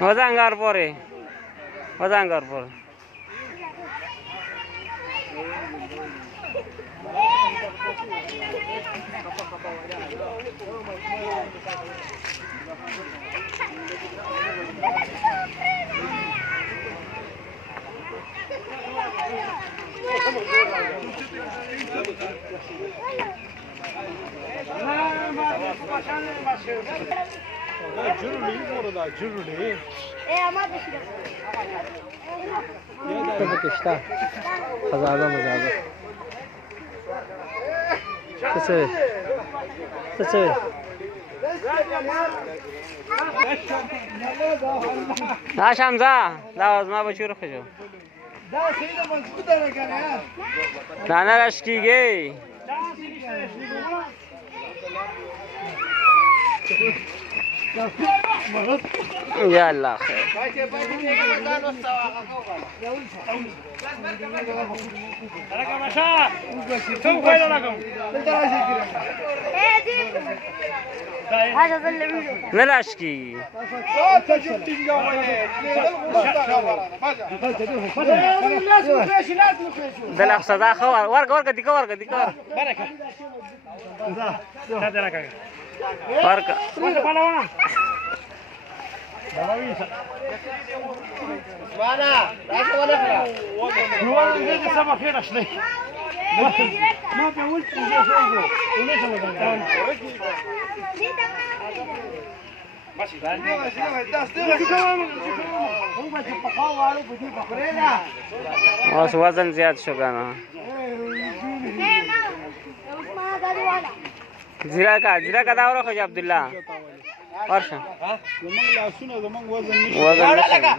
Wazangar pore. Wazangar pore. Jürülü. Tabii işte. Kazada mazada. Kısa. Kısa. Ha Şamza. Lazım abi çürük şu. Da seni de mazbut ara kana ya. Nana raşki gey. Ya Allah. Ne raşki? Dalam sada khawar warga dikawar. Baraka. Warga. Mana? Rasa mana kena? Luar ini sama kena sini. Ma قلت يا شيخ وليش ما ماشي बस वजन ज्यादा होगा ना जीरा का दाव रखो अब्दुल्ला और वजन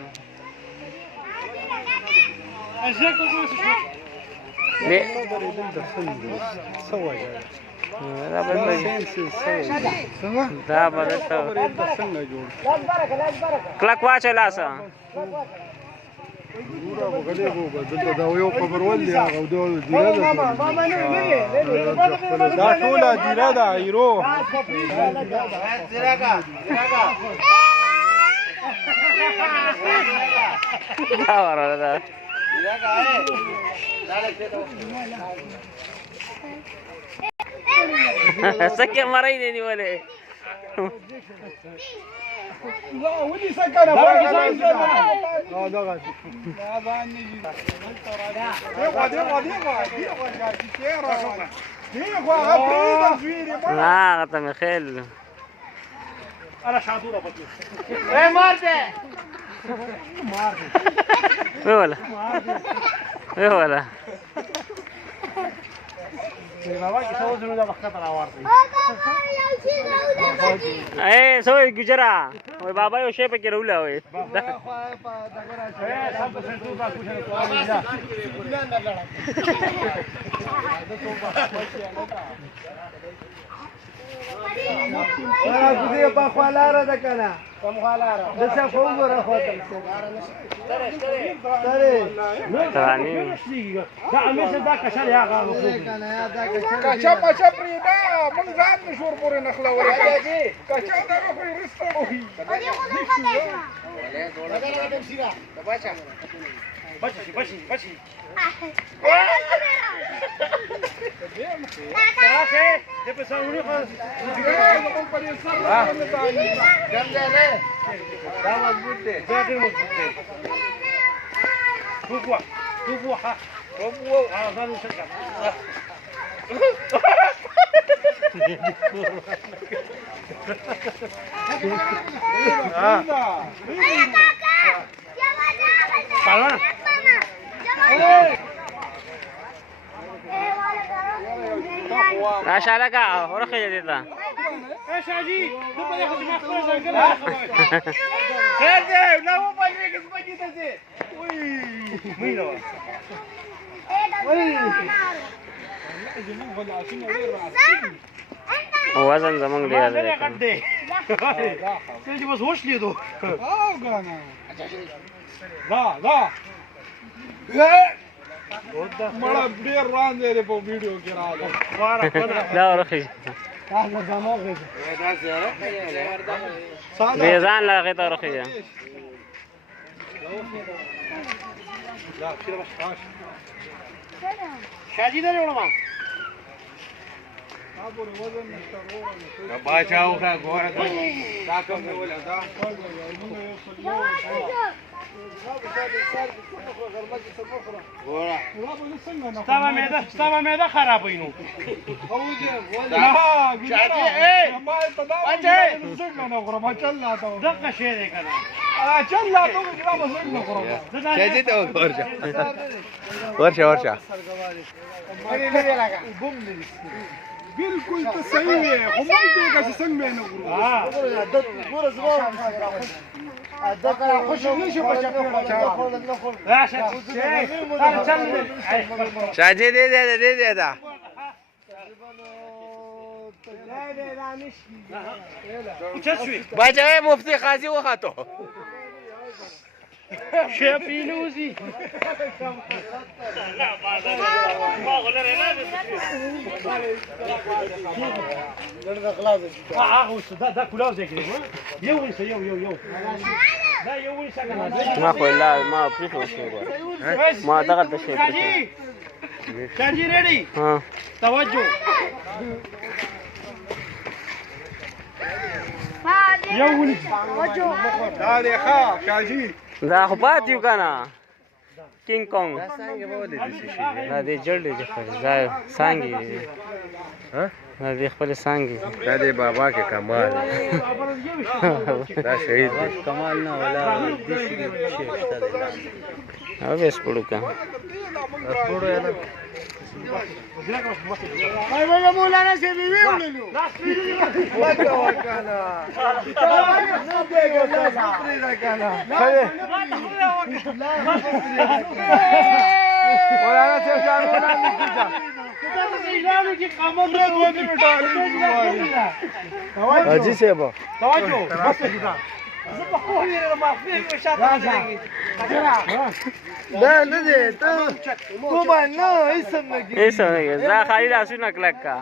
क्लक वाच लासा Dura bagaimana gua? Tentu dah yo kabarwal dia, kau dah dirada. Dah tola dirada, hero. Dirada. क्या हो रहा था? ऐसा क्या मारा ही नहीं वाले? ودي سكر لا قطع مخيل انا شاطوره بطيء ايه مارته ايه ولا ايه ولا ايه سوي جرا وي بابا يو شي پکې رولا وي دې په خالاره ده کنه کوم خالاره د څه کوم راخوته سره تراني دا همیشه دا کشر یا غاغو کچا پچا پریدا موږ ځان نشور پورې نخلا ورې کچا دا خو رسته وي بچي عشان لك ورخي جديدة ايش عجيب دبل ياخذ محفوظه كده خير ده لا مو بجيك اسمك ده وي مين هو وزن زمان ليه تيجي بس وش لي دو لا مړه ډیر روان دی په ویډیو کې راځه لا ورخي ریزان لاغې ته ورخېږه شاجی داره وړم باچا وکړه ګوره دا کوم ولا دا ستامه معده خرابوي نو شاجی دغه شی دی کنه شاجی ته ورشه ورشه بالکل ته صحیح وي خو موږ دې که څنګه به نه غواړو ګوره زما دا کار خوش نشي بچا راشه چل شاجی دې دا باچا مفتی قاضي وخاتو شپینوزی دا کلاوز دی یو ونیسه یو دا یو ونیسه کنه ما خو لا ما پریښو شو ما دغه د شی شاجی ریډي ها توجه یو ونیسه دا دی ښه شاجی دا خو پاتې یو که نه کینګ کونګ څنګه به ولې داسې شي دا دې جړ دی دا څانګې دي دا دې خپلې څانګې دا دی بابا کې کمال دا شهید دی کمال نه ولا او بس پړو که مولانا سے بھی ویولو حاجی صاحب دا نه دی ته کومه نه ایسم نه هېڅ ونه کېږي دا خالي لاسونه کلک که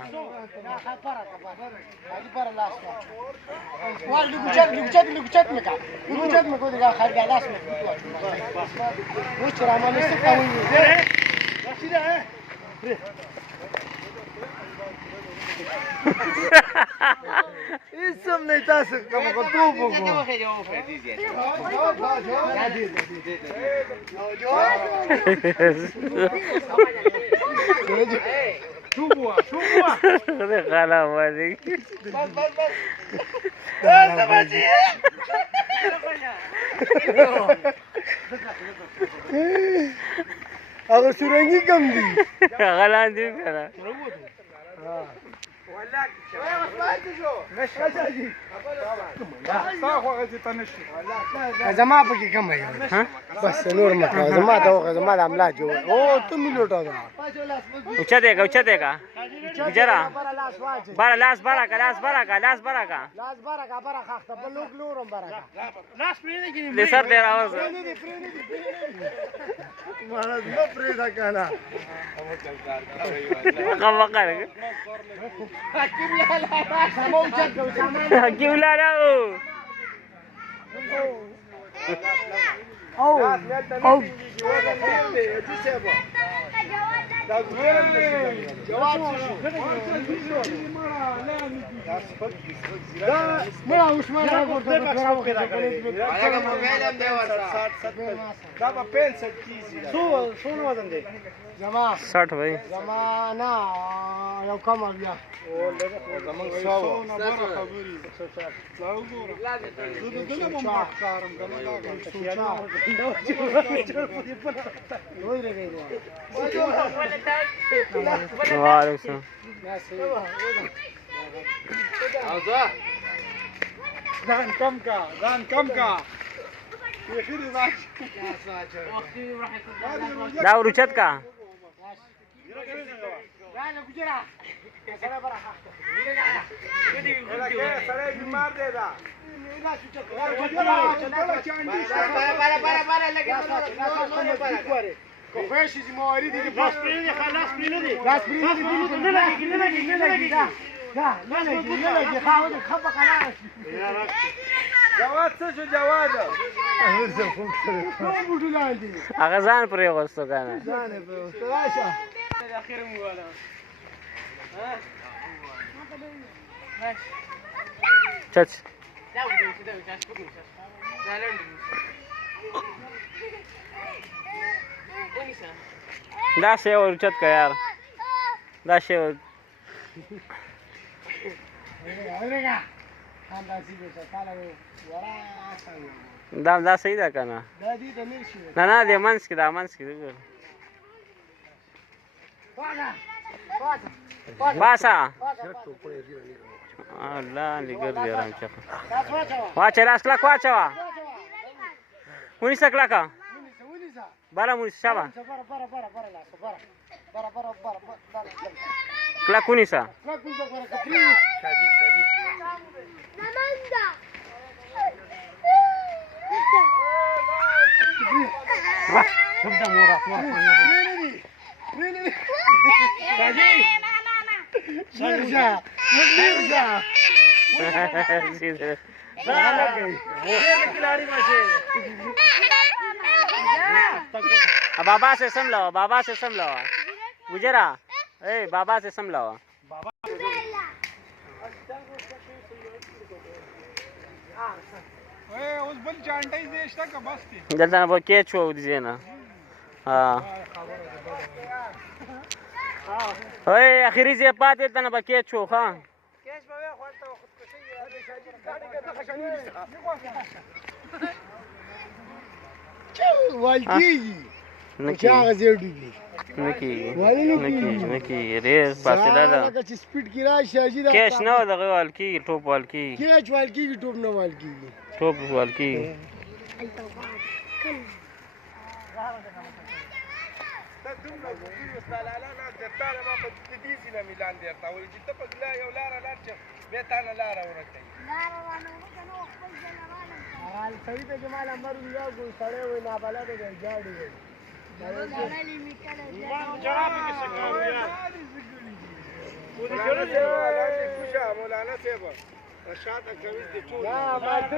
ایسم نه تاسو کوم کوم خدای خاله وایي هغه سورنګي کم دي هغه لاندې که نه زما پکې کم وي بس نور مکه زما دا وخت زما د املا جوړ او ته ملوټا دا اوچته که اوچته که ګجره بره لاس بره که لاس بره که لاس بره که د سر دی راوځه مهاراج نو پرېږده کنه خفقه حکیم لالا ساٹھ بھائی زمانہ یو کم بیا وعلیکم ځان کم کا دا ورچت کا نه لګي خاوند خپه کړه جواد څه شو جواد ټول بوټو لاندې هغه ځان پرې غوښتو کنه ځان په راشه اخر مو والا چچ دا شی ورچت کا یار دا شی دا صحیح ده کنه نه نه د منځ کې دا منځ کې باسا الله لګر دی رام چا واچه لاس کلک واچوا ونیسه کلکه بارا مونیسه شابه کلک ونیسه बाबा से सम लो गुजरा ए बाबा से सम लो اوس بل چانټای دې شته که بس دي دلته نه به کې چو دي نه ها اوه اخیری زی پاتې ته نه به کې چو ها کیش به خوانته خودکشي والکی چا غزيړي نکی ریس فاصله ده لکه چې سپیډ کې راشي کیش نه دغه والکی ټوپ والکی کیش والکی ټوپ نه والکی ټوپ والکی دومره ګوري وساله نه درته ما په دې سینه ميلان درته وایي چې ته په لا یو لار چې به تا نه لار ورته لار روانه کنه خپل جنوان حال صحیح ته جمال امر یو ګو سره وي نه بلد دی جاړي وي جړلې میکړه جواب کې څه کوي مولانا صاحب رشاد اکوي دې ټول نه ما ته